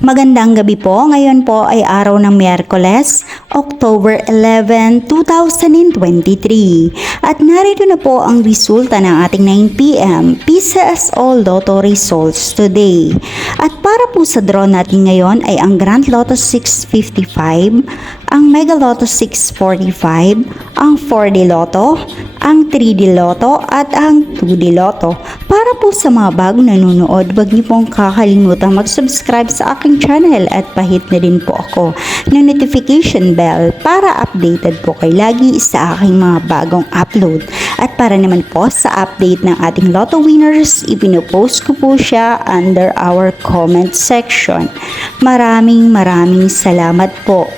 Magandang gabi po. Ngayon po ay araw ng Miyerkules, October 11, 2023. At narito na po ang resulta ng ating 9 p.m. PCSO Lotto results today. At para po sa draw natin ngayon ay ang Grand Lotto 655, ang Mega Lotto 645, ang 4D Lotto, ang 3D Lotto at ang 2D Lotto. Para po sa mga bagong nanonood, huwag niyo pong kakalimutan mag-subscribe sa aking channel at pahit na din po ako ng notification bell para updated po kayo lagi sa aking mga bagong upload. At para naman po sa update ng ating Lotto winners, ipinopost ko po siya under our comment section. Maraming salamat po.